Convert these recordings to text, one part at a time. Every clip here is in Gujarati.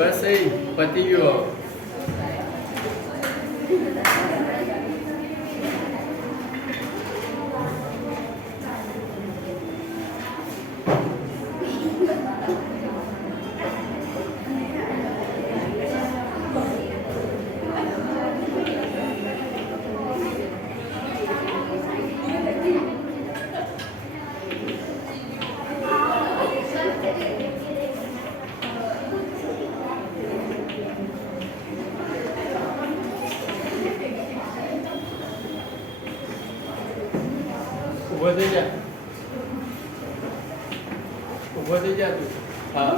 બસ એ પતી ગયો. ઊભો થઈ જા, ઊભો થઈ જા તું. હા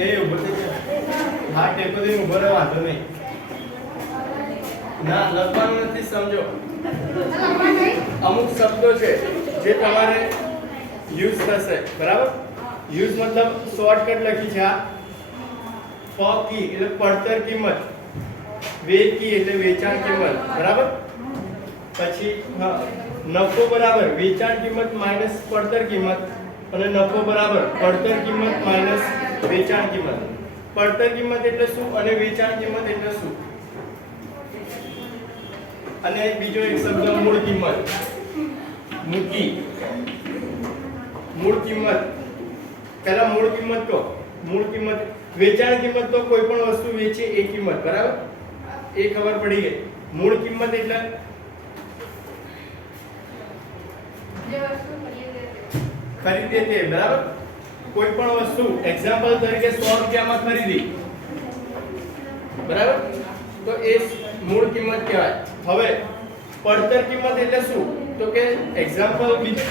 એ ઊભો થઈ જા. હા ટેકો દે, ઊભો રહે, વાંધો નહીં. ના લખવાનું નથી, સમજો. અમુક શબ્દો છે જે તમારે યુઝ થશે, બરાબર? યુઝ મતલબ શોર્ટકટ લખી છે. આ પ કી એટલે પડતર કિંમત, વે કી એટલે વેચાણ કિંમત, બરાબર? પછી હા નફો બરાબર વેચાણ કિંમત માઈનસ પડતર કિંમત, અને નફો બરાબર પડતર કિંમત માઈનસ વેચાણ કિંમત. પડતર કિંમત એટલે શું અને વેચાણ કિંમત એટલે શું? અને બીજો એક શબ્દ મૂળ કિંમત, મૂકી. મૂળ કિંમત, પહેલા મૂળ કિંમત કહો. મૂળ કિંમત, વેચાણ કિંમત તો કોઈ પણ વસ્તુ વેચે એ કિંમત, બરાબર? એ ખબર પડી ગઈ. મૂળ કિંમત એટલે ખરીદે તે, બરાબર? કોઈ પણ વસ્તુ એક્ઝામ્પલ તરીકે 100 રૂપિયામાં ખરીદી, બરાબર? તો એ મૂળ કિંમત કહેવાય. હવે પડતર કિંમત એટલે શું? તો કે એક્ઝામ્પલ બીજું,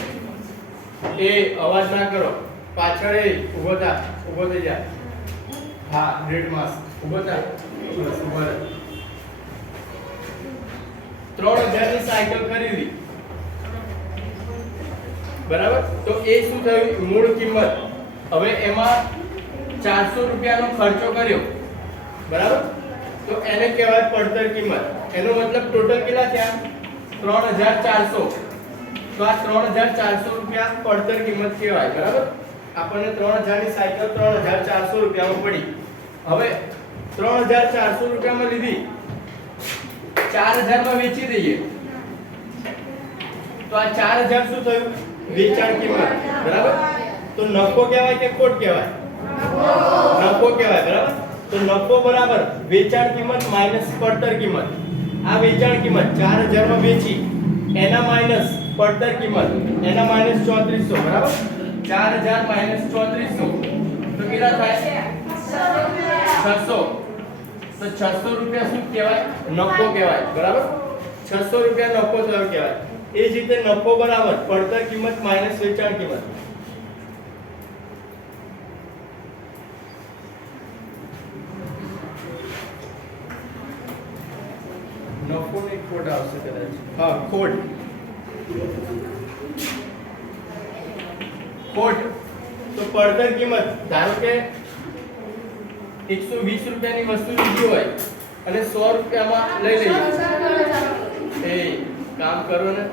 એ અવાજ ના કરો, પાછળ એ ઊભો થા, ઊભો થઈ જા. હા ગ્રેડ માસ ઊભો થા, બસ ઊભો રહે. 3000 ની સાયકલ ખરીદી, બરાબર? તો એ શું થયું? મૂળ કિંમત. હવે એમાં 400 રૂપિયાનો ખર્ચો કર્યો, બરાબર? તો એને કહેવાય પડતર કિંમત. એનો મતલબ ટોટલ કેટલા થયા? 3400. તો આ 3400 રૂપિયા પડતર કિંમત કહેવાય, બરાબર? આપણને 3000 ની સાયકલ 3400 રૂપિયામાં પડી. હવે 3400 રૂપિયામાં લીધી, 4000 માં વેચી દઈએ, તો આ 4000 શું થયું? વેચાણ કિંમત, બરાબર? તો નફો કહેવાય કે ખોટ કહેવાય? નફો કહેવાય, બરાબર? તો નફો બરાબર વેચાણ કિંમત માઈનસ પડતર કિંમત. આ વેચાણ કિંમત 4000 માં વેચી, એના માઈનસ પડતર કિંમત, એના માઈનસ 3400, બરાબર? 4000 માઈનસ 3400 તો કેટલા થાય? 600. તો 600 રૂપિયા શું કહેવાય? નફો કહેવાય, બરાબર? 600 રૂપિયા નફો થયો કહેવાય. એ જ રીતે નફો બરાબર પડતર કિંમત માઈનસ વેચાણ કિંમત. નફો ને ખોટ આવશે કદાચ. હા ખોટ. ખોટ તો પડતર કિંમત, ધારો કે 120 રૂપિયાની વસ્તુ લીધી હોય અને 100 રૂપિયામાં લઈ લઈએ. એ કામ કરો ને.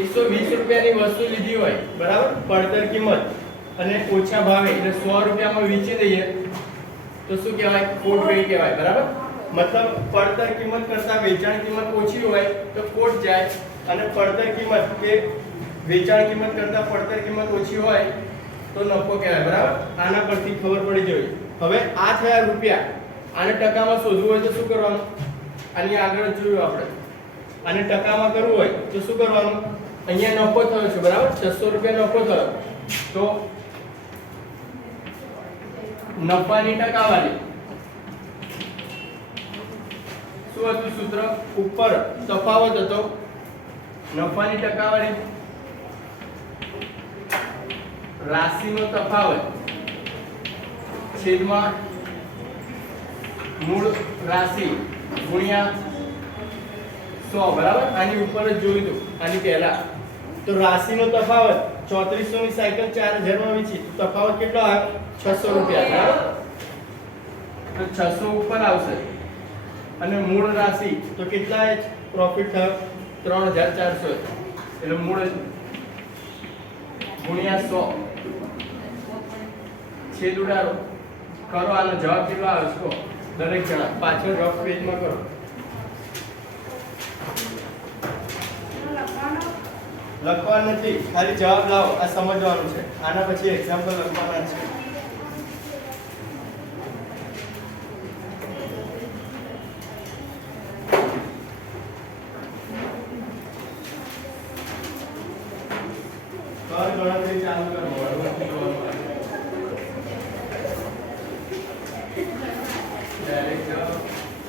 120 રૂપિયાની વસ્તુ લીધી હોય, બરાબર? પડતર કિંમત અને ઓછા ભાવે એટલે 100 રૂપિયામાં વેચી દઈએ, તો શું કહેવાય? ખોટ ગઈ કહેવાય, બરાબર? મતલબ પડતર કિંમત કરતા વેચાણ કિંમત ઓછી હોય તો ખોટ જાય, અને પડતર કિંમત કે વેચાણ કિંમત કરતા પડતર કિંમત ઓછી હોય તો નફો કહેવાય, બરાબર? આના પરથી ખબર પડી જોઈએ. હવે આ થયા રૂપિયા. આને ટકામાં શોધવું હોય તો શું કરવાનું? આની આગળ જોયું આપણે. આને ટકામાં કરવું હોય તો શું કરવાનું? અહીંયા નફો થયો છે, બરાબર? 600 રૂપિયા નફો થયો, તો નફાની ટકાવારી શું હતું સૂત્ર? ઉપર તફાવત હતો, નફાની ટકાવારી રાશિનો તફાવત છેદમાં મૂળ રાશિ ગુણ્યા 100 બરાબર આની ઉપર જ જોયું હતું આની પહેલા તો રાશિનો તફાવત 3400 ની સાયકલ 4000 માં વેચી તો તફાવત કેટલો આવ્યો 600 રૂપિયા બરાબર તો 600 ઉપર આવશે અને મૂળ રાશિ તો કેટલા પ્રોફિટ થયો 3400 એટલે મૂળ ગુણ્યા 100 છેદ ઉડાડો કરો આનો જવાબ કેટલો આવે છે દરેક જણા પાછળ રફ પેજમાં કરો લખવાનું નથી ખાલી જવાબ લાવો આ સમજવાનું છે આના પછી એક્ઝામ્પલ લખવાના છે ગણતરી ચાલુ કરો ડાયરેક્ટ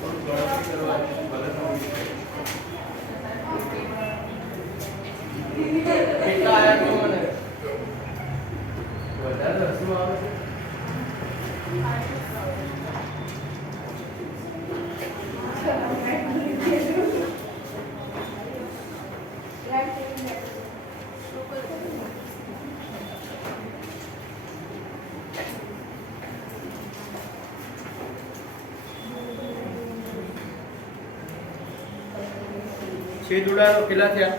ગણતરી કરવાની કેટલા આયા તો મને વધારે શું આવે છે છેદ ઉડાડો કેટલા થયા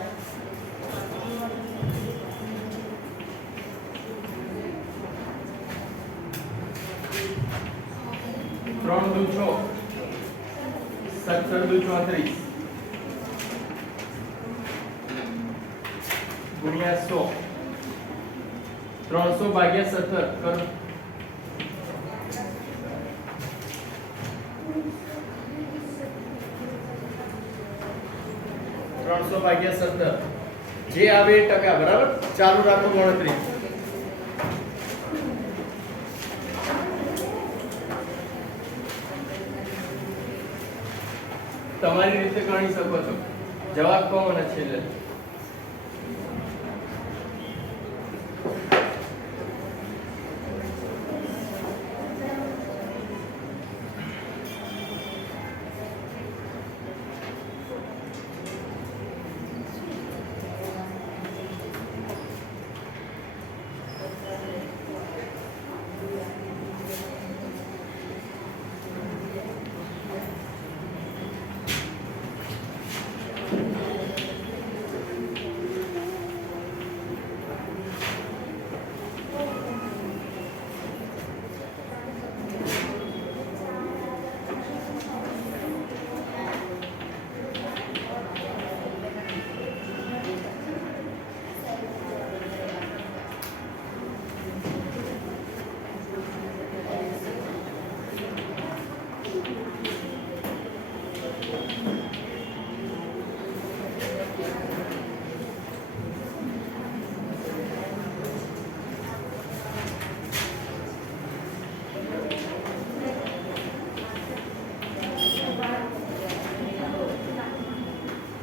3 દુ 6 17 દુ 34 ગુણ્યા 100 300 ભાગ્યા 17 કરો 300 ભાગ્યા 17 જે આવે એ ટકા બરાબર ચાલુ રાખો ગણતરી તમારી રીતે ગણી શકો છો જવાબ કહો મને છેલ્લે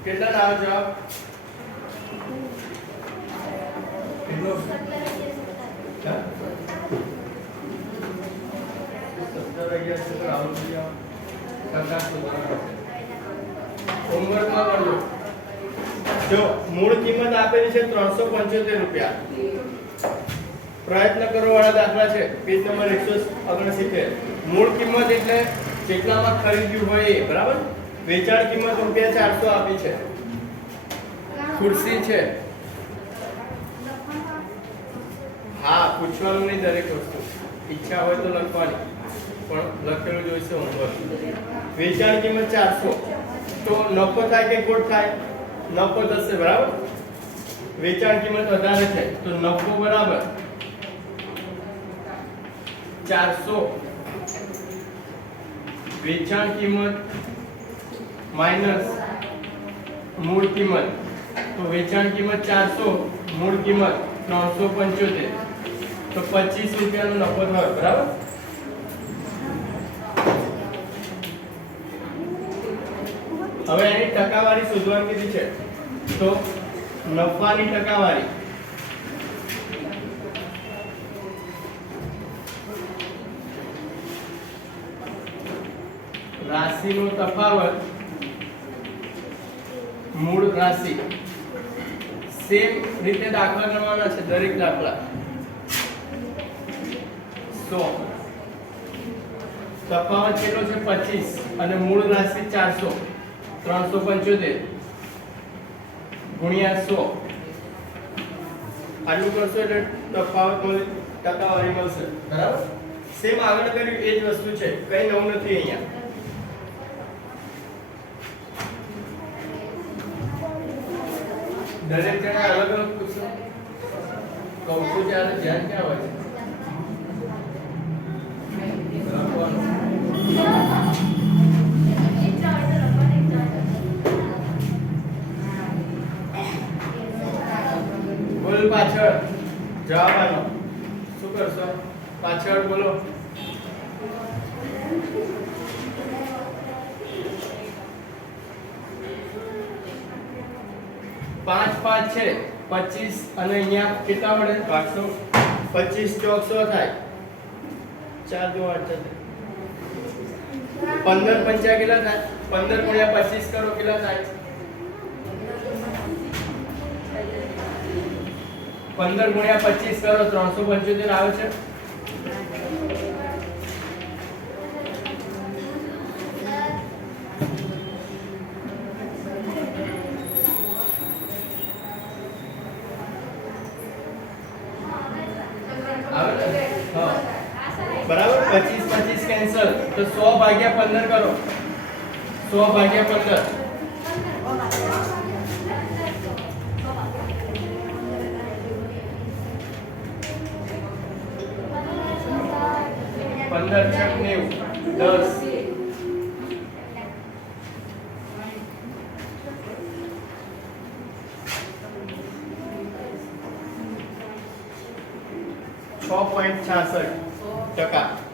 કેટલા આવે જવાબ કેટલો 17 હોમવર્કમાં કરજો જો મૂળ કિંમત આપેલી છે 375 રૂપિયા પ્રયત્ન કરો વાળા દાખલા છે પેજ નંબર 169 મૂળ કિંમત એટલે જેટલામાં ખરીદ્યું હોય એ બરાબર વેચાણ કિંમત રૂપિયા 400 આપી છે ખુરશી છે હા પૂછવાનું નહીં દરેક વસ્તુ ઈચ્છા હોય તો લખવાની પણ લખેલું જોઈશે હોમવર્ક વેચાણ કિંમત 400 તો નફો થાય કે ખોટ થાય નફો થશે બરાબર વેચાણ કિંમત વધારે છે તો નફો બરાબર 400 વેચાણ કિંમત માઈનસ મૂળ કિંમત તો વેચાણ કિંમત 400 મૂળ કિંમત 375 તો 25 રૂપિયાનો નફો થયો બરાબર હવે એની ટકાવારી શોધવાની કીધી છે તો નફાની ટકાવારી રાશિનો તફાવત મૂળ રાશિ સેમ રીતે દાખલા ગણવાના છે દરેક દાખલા 100 તફાવત કેટલો છે 25 અને મૂળ રાશિ 400 375 ગુણ્યા 100 આટલું કરશો એટલે તફાવત ટકાવારી મળશે બરાબર સેમ આગળ કર્યું એ જ વસ્તુ છે કઈ નવું નથી અહીંયા દરેક જણા અલગ અલગ પૂછો કહું છું ત્યારે ધ્યાન ક્યાં હોય છે બોલ પાછળ જવાબ આનો શું કરશો પાછળ બોલો 5 5 છે 25 અને અહીંયા કેટલા મળે 500 25 ચોક 100 થાય 4 2 8 15 પંચા કેટલા થાય 15 ગુણ્યા 25 કરો કેટલા થાય 15 ગુણ્યા 25 કરો 375 આવે છે बराबर 25 25 कैंसिल तो 100 भाग्या 15 करो 100 भाग्या 15 15 छक 90 10 6.66%.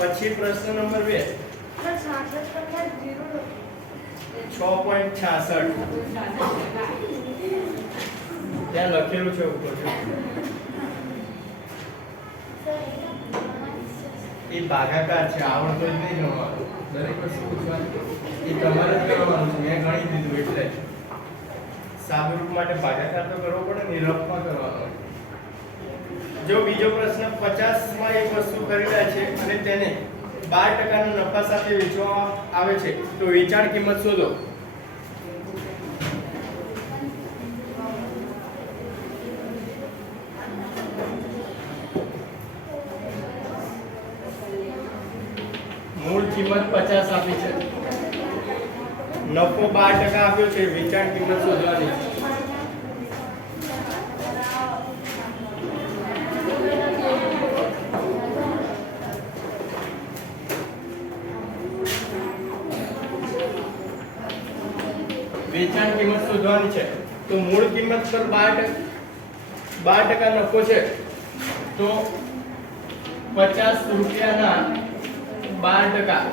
પછી પ્રશ્ન નંબર 2 6.66 ત્યાં લખેલું છે ઉપર એ ભાગાકાર છે આવડતો જ નહીં ગણવાનું દરેક વસ્તુ પૂછવાની એ તમારે જ કરવાનું છે મેં ગણી દીધું એટલે સાદુરૂપ માટે ભાગાકાર તો કરવો પડે ને રફમાં કરવાનો જો બીજો પ્રશ્ન 50 માં એક વસ્તુ ખરીદાય છે અને તેને 12% ના નફા સાથે વેચવામાં આવે છે તો વેચાણ કિંમત શોધો મૂળ કિંમત 50 આપી છે નફો 12% આપ્યો છે વેચાણ કિંમત શોધવાની છે વેચાણ કિંમત શોધવાની છે તો મૂળ કિંમત પર 12% નફો છે તો 50 રૂપિયાના 12%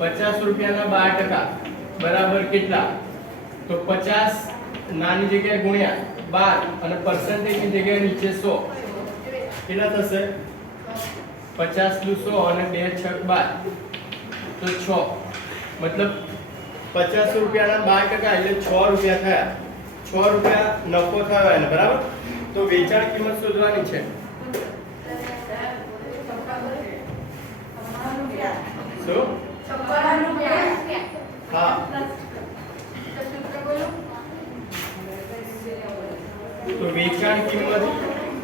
50 રૂપિયાના 12% બરાબર કેટલા તો 50 નાની જગ્યાએ ગુણ્યા 12 અને પરસેન્ટેજ ની જગ્યાએ નીચે 100 કેટલા થશે 50 નું 100 અને 2 6 12 તો 6 मतलब 50 રૂપિયાના 12% એટલે 6 રૂપિયા થયા 6 રૂપિયા નફો થયો એને બરાબર તો વેચાણ કિંમત શોધવાની છે શું 56 રૂપિયા હા તો વેચાણ કિંમત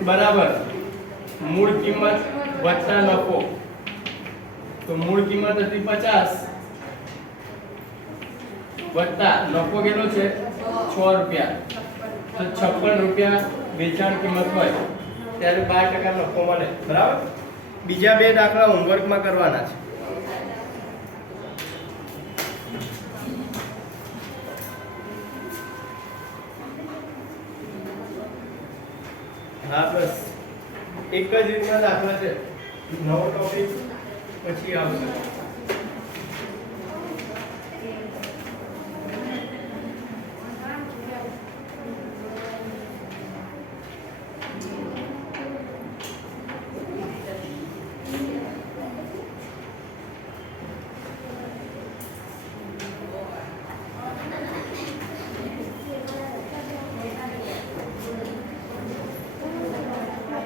બરાબર મૂળ કિંમત વત્તા નફો તો મૂળ કિંમત હતી 50 વત્તા નફો કેટલો છે 6 રૂપિયા, તો 56 રૂપિયા વેચાણ કિંમત હોય ત્યારે 12% નફો મળે, બરાબર. બીજા બે દાખલા હોમવર્કમાં કરવાના છે. હા, બસ એક જ રીતના દાખલા છે, નવો ટોપિક પછી આવશે.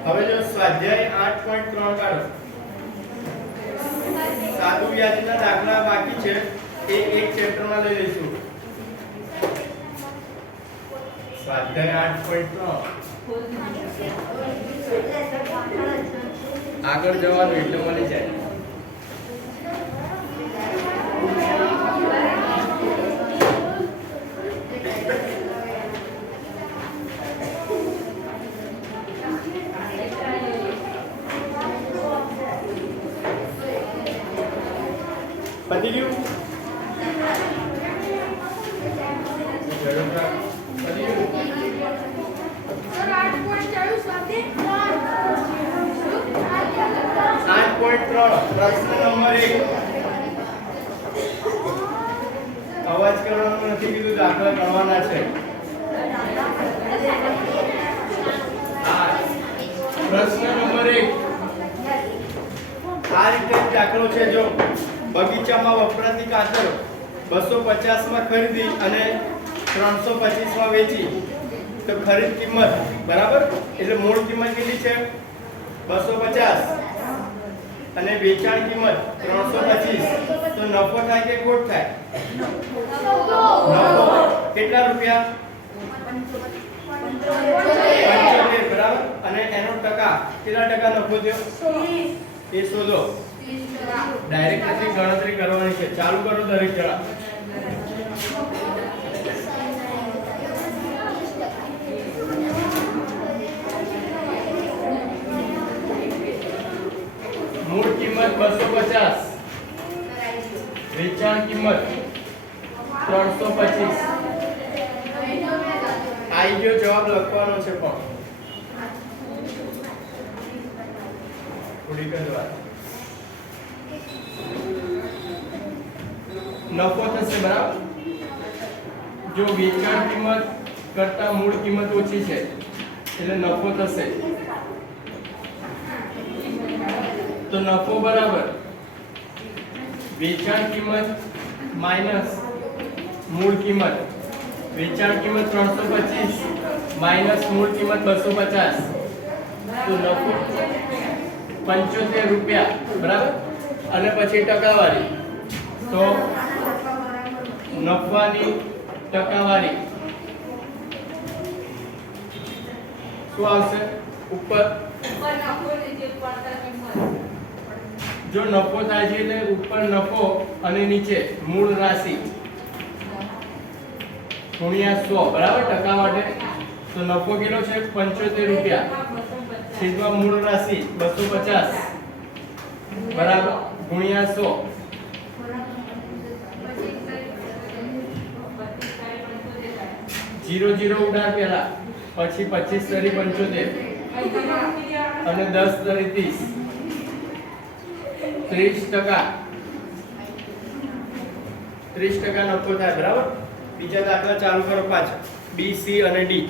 હવે જો સ્વાધ્યાય 8.3 કાઢો. સાદુ વ્યાજના દાખલા બાકી છે એ એક ચેપ્ટરમાં લઈ લઈશું. સ્વાધ્યાય 8.3 આગળ જવાનું એટલે મળી જાય. પતી ગયું? પતી ગયું? સર 8.4 સાથે 8.3 પ્રશ્ન નંબર 1. અવાજ કરવાનો નથી કીધું, દાખલા ગણવાના છે. પ્રશ્ન નંબર 1. આ રીતે દાખલો છે. જો બગીચામાં વપરાતી કાતર 250 માં ખરીદી અને 325 માં વેચી, તો ખરીદ કિંમત બરાબર, એટલે મૂળ કિંમત કેટલી છે 250 અને વેચાણ કિંમત 325, તો નફો થાય કે ખોટ થાય? નફો. કેટલા રૂપિયા? 75, બરાબર. અને એનો ટકા કેટલા ટકા નફો થયો એ શોધો. ડાયરેક્ટ નથી, ગણતરી કરવાની છે. ચાલુ કરો દરેક જણા. મૂળ કિંમત 250, વેચાણ કિંમત 325. આઈ ગયો જવાબ લખવાનો છે, પણ થોડી કરવા નફો થશે, બરાબર. જો વેચાણ કિંમત કરતા મૂળ કિંમત ઓછી છે એટલે નફો થશે, તો નફો બરાબર વેચાણ કિંમત માઈનસ મૂળ કિંમત. વેચાણ કિંમત 325 માઈનસ મૂળ કિંમત 250, તો નફો 75 રૂપિયા, બરાબર. અને પછી ટકાવારી, તો નફાની ટકાવારી શું આવશે? ઉપર જો નફો થાય છે એટલે ઉપર નફો અને નીચે મૂળ રાશિ ગુણ્યા 100, બરાબર. ટકા માટે તો નફો કેટલો છે 75 રૂપિયા, છેદમાં મૂળ રાશિ 250, બરાબર, ગુણ્યા 100. જીરો જીરો ઉડાડ પેલા, પછી 25 તરી 75 અને 10 તરી 30, 30% નફો થાય, બરાબર. બીજા દાખલા ચાલુ કરો પાછા. બી, સી અને ડી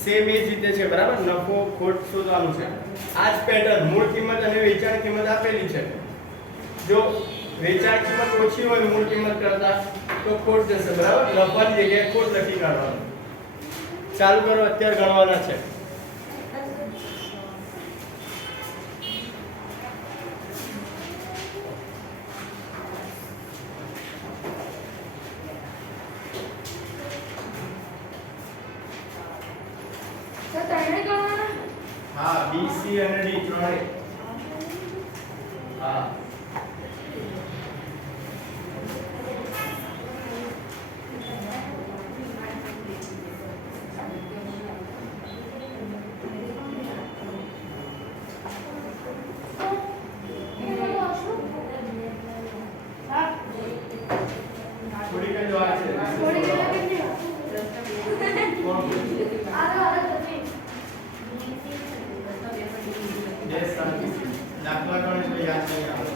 સેમ એ જ રીતે છે, બરાબર. નફો ખોટ શોધવાનું છે. આ જ પેટર્ન, મૂળ કિંમત અને વેચાણ કિંમત આપેલી છે. જો વેચાણ કિંમત ઓછી હોય મૂળ કિંમત કરતા તો ખોટ જશે, બરાબર. નફાની જગ્યાએ ખોટ લખી કાઢવાનું. ચાલુ કરો, અત્યારે ગણવાના છે. સર ત્રણે ગણવાના? હા, બી, સી અને ડી ત્રણે. હા થોડી કઈ જવા છે કોણ yes sir દાખલા ગણિત તો યાદ નહીં આવે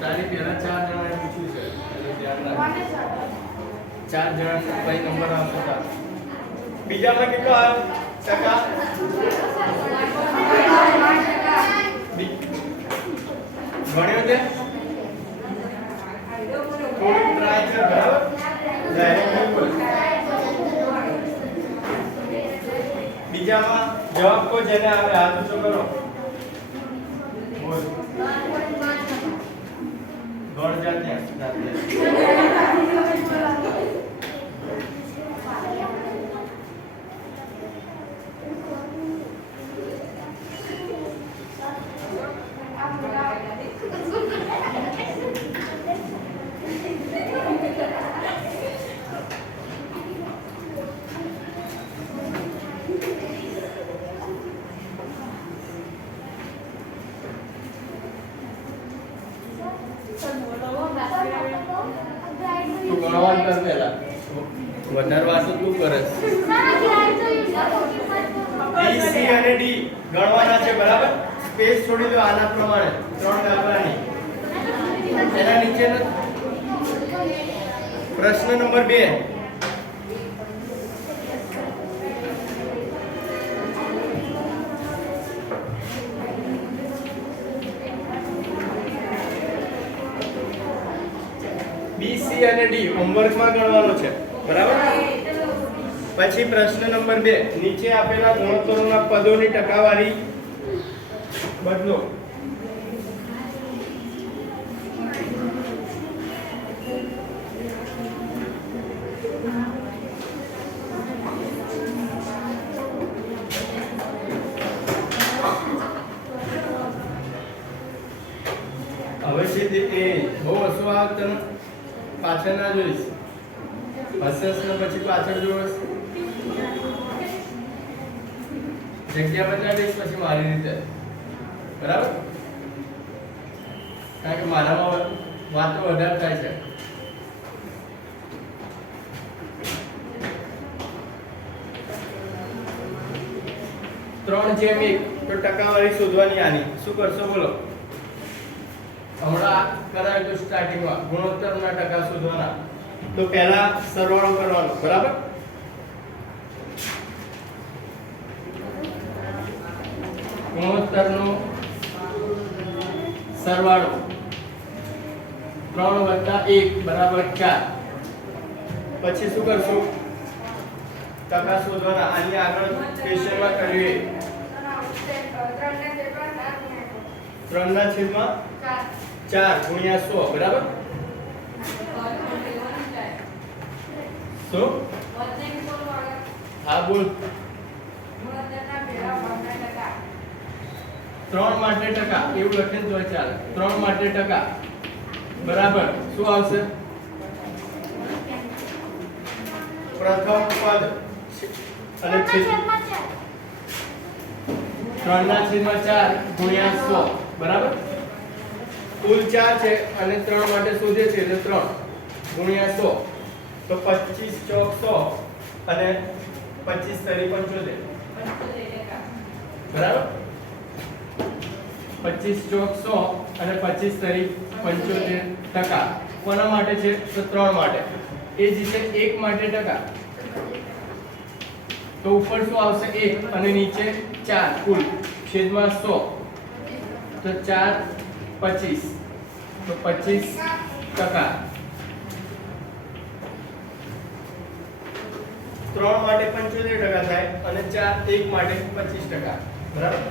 તારી પહેલા 4 જણાએ પૂછ્યું છે એટલે ધ્યાન રાખ 4 જણા કઈ નંબર આવશે તાર બીજામાં કેટલો આવ્યો ટકા ગણ્યો તે થોડું ટ્રાય કર બરાબર ડાયરેક્ટ બોલ બીજામાં જવાબ કો જેને આવે હાથ ઊંચો કરો બોલ ગણ જાતે તું ગણવાનું કર પહેલા વધારે વાતો તું કરે બી સી અને ડી ગણવાના છે બરાબર સ્પેસ છોડી દો આના પ્રમાણે 3 દાખલાની એના નીચેનો પ્રશ્ન નંબર 2 બી સી અને ડી હોમવર્કમાં ગણવાનો છે બરાબર પછી પ્રશ્ન નંબર 2 નીચે આપેલા ગુણોત્તરોના પદોની ટકાવારી બદલો હવે છે તે બહુ હસવો આવે તને પાછળ ના જોઈશ હસસ ને પછી પાછળ જોઈશ જગ્યા બચાવીશ પછી મારી રીતે બરાબર કારણ કે મારામાં વાતો વધારે થાય છે ત્રણ જેમ એક તો ટકાવારી શોધવાની આની શું કરશો બોલો હમણાં કરાયું તો સ્ટાર્ટિંગમાં ગુણોત્તરના ટકા શોધવાના તો પહેલા સરવાળો કરવાનો બરાબર ગુણોત્તરનો સરવાળો 3 + 1 બરાબર 4 પછી શું કરશું ટકા શોધવાના આની આગળ ક્વેશ્ચનમાં કર્યું 3/4 ગુણ્યા 100 બરાબર શું હા બોલ 3 માટે ટકા એવું લખીને તો ચાલે 3 માટે ટકા બરાબર શું આવશે પ્રથમ પદ અને છેદ 3/4 ગુણ્યા 100 બરાબર કુલ 4 છે અને 3 માટે શોધે છે એટલે 3 ગુણ્યા 100 તો 25 ચોક 100 અને 25 તરી 75 બરાબર 25 ચોક 100 અને 25 તરી 75% કોના માટે છે તો 3 માટે એ જ રીતે 1 માટે ટકા તો ઉપર શું આવશે 1 અને નીચે 4 કુલ છેદમાં 100 તો 4 25 તો 25% 3 માટે 75% થાય અને 4 1 માટે 25% બરાબર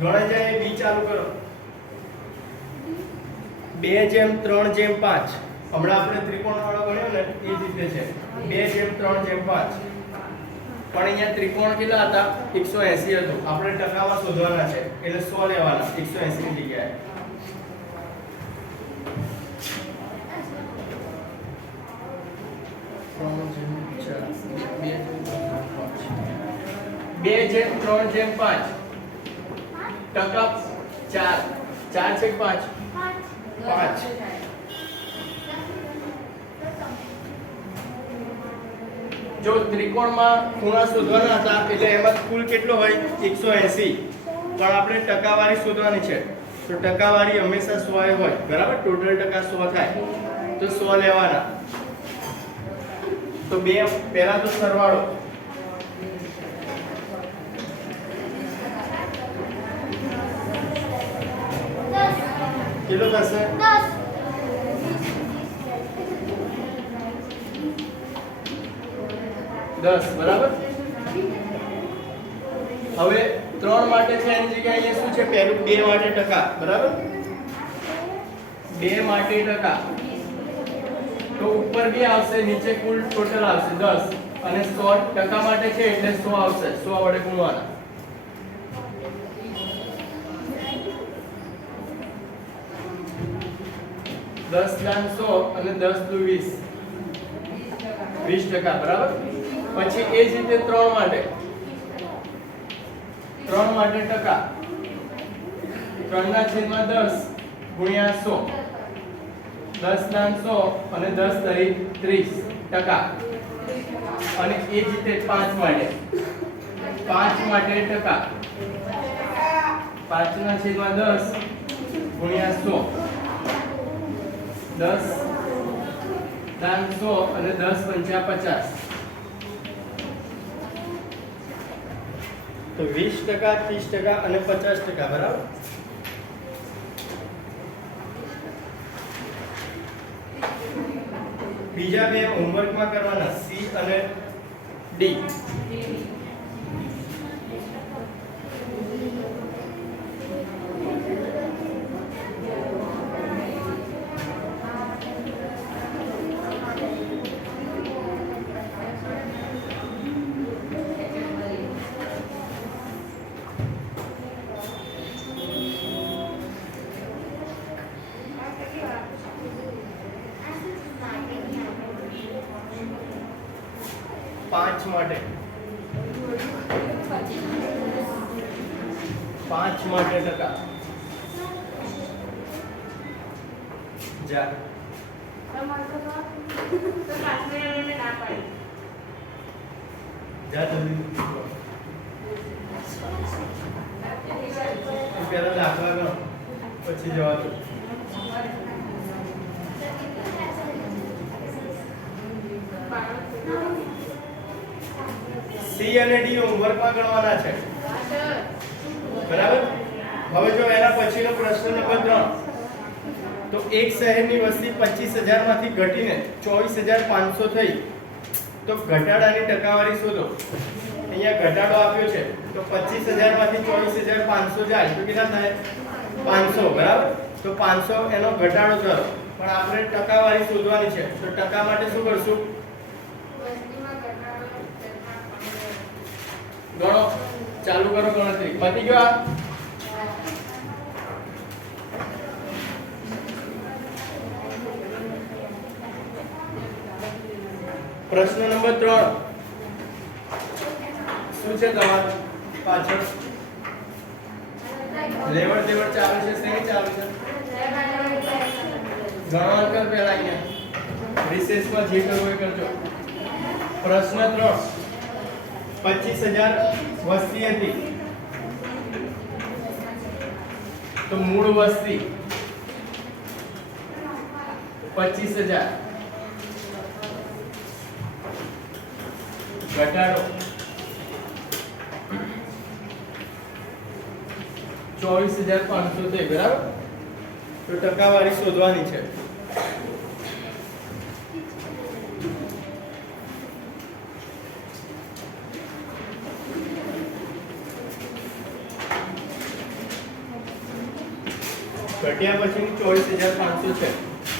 ગણાઈ જાય બી ચાલુ કરો 2:3:5 હમણાં આપણે ત્રિકોણવાળો ગણ્યો ને એ જ રીતે છે 2:3:5 પણ અહીંયા ત્રિકોણ કેટલા હતા 180 હતું આપણે ટકામાં શોધવાના છે એટલે 100 લેવાના 180 ની જગ્યાએ બે જેમ 3:5 ટકા 4 છે 5 5 જો ત્રિકોણમાં ખૂણા શોધવાના હતા એટલે એમાં કુલ કેટલો હોય 180 પણ આપણે ટકાવારી શોધવાની છે તો ટકાવારી હંમેશા 100 હોય બરાબર ટોટલ ટકા 100 થાય તો 100 લેવાના તો બે પહેલા તો સરવાળો કેટલો થશે 10 બરાબર હવે 3 માટે છે એની જગ્યાએ અહીંયા શું છે પહેલું 2 માટે ટકા બરાબર 2 માટે ટકા તો ઉપર 2 આવશે નીચે કુલ ટોટલ આવશે 10 અને 100 ટકા માટે છે એટલે 100 આવશે 100 વડે ગુણવાના 10 અને 10 દુ 20 બરાબર પછી એ જ રીતે 3 માટે ટકા 3/10 ગુણ્યા 100 10 અને 10 તરી 30 ટકા અને એ જ રીતે 5 માટે ટકા 5/10 ગુણ્યા 100 10 અને 10 પંચા 50 તો 20 30 અને 50 બરાબર બીજા બે હોમવર્કમાં કરવાના સી અને ડી પાંચ માટે ટકા જા જા જલ્દી પહેલા દાખલા ગણો પછી જવા દો સી અને ડી હોમવર્કમાં ગણવાના છે બરાબર હવે જો એના પછીનો પ્રશ્ન નંબર 3 તો એક શહેરની વસ્તી 25000 માંથી ઘટીને 24500 થઈ તો ઘટાડાની ટકાવારી શોધો અહીંયા ઘટાડો આપ્યો છે તો 25000 માંથી 24500 જાય તો કેટલા થાય 500 બરાબર તો 500 એનો ઘટાડો કરો પણ આપણે ટકાવારી શોધવાની છે તો ટકા માટે શું કરશું ગણો ચાલુ કરો ગણતરી પતી ગયો પ્રશ્ન નંબર 3 શું છે તમારું પાછળ લેવડ દેવડ ચાલુ છે શેની ચાલુ છે ગણવા કર પહેલા અહીંયા રિસેસમાં જે કરવું એ કરજો પ્રશ્ન 3 25000 વસ્તી હતી તો મૂળ વસ્તી 25000 ઘટાડો 24500 થઈ બરાબર તો ટકાવારી શોધવાની છે ઘટ્યા પછીની 24,500 છે.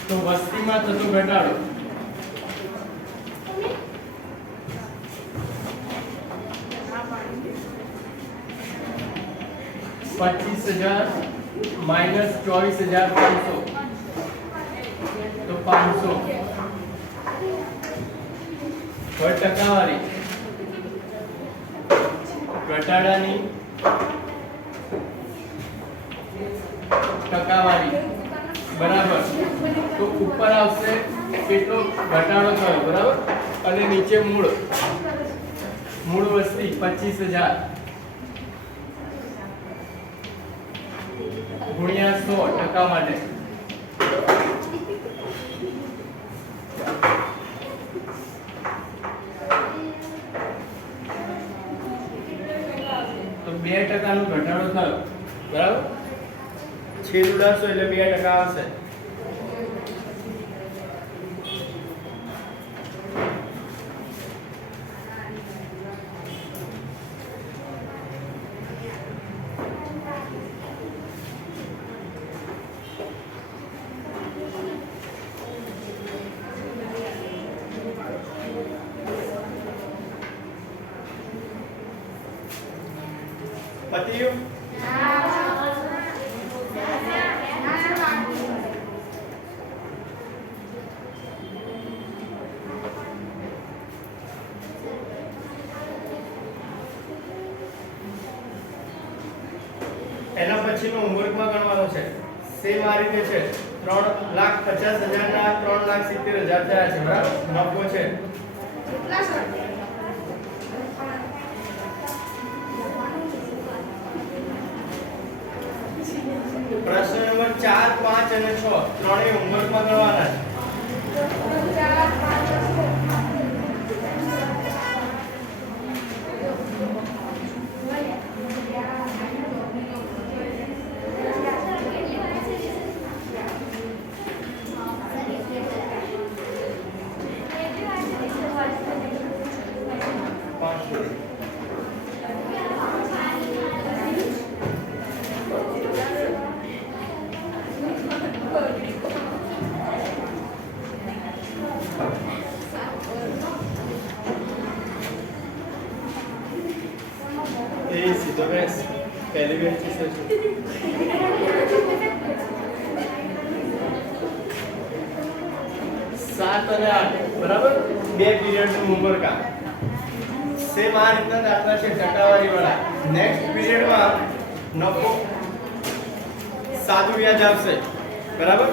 તો વસ્તીમાં થતો ઘટાડો $25,000 માઇનસ 24,500 તો 500. હવે ટકાવારી ઘટાડાની ટકાવારી બરાબર. તો ઉપર આવશે કેટલો ઘટાડો થયો બરાબર, અને નીચે મૂળ વસ્તી 25,000 ગુણ્યા 100 ટકા માટે. તો 2% નો ઘટાડો થયો બરાબર. છેદ ઉડાડશો એટલે 2% આવશે. પતિયું એના પછીનો હોમવર્કમાં ગણવાનો છે. સેમ આ રીતે છે. 3,50,000 ના 3,70,000 થયા છે બરાબર. નફો છે કેટલા સર? પ્રશ્ન નંબર 4, 5 અને 6 ત્રણેય હોમવર્કમાં ગણવાના છે. 4, 5, એ સીધો બેસ. પહેલી બેન્ચી છે. 7 અને 8 બરાબર. બે પીરિયડનું હોમવર્ક આ સેમ આ રીતના દાખલા છે ટકાવારી વાળા. નેક્સ્ટ પીરિયડમાં નફો સાદું વ્યાજ આવશે બરાબર.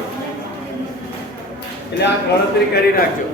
એટલે આ ગણતરી કરી રાખજો.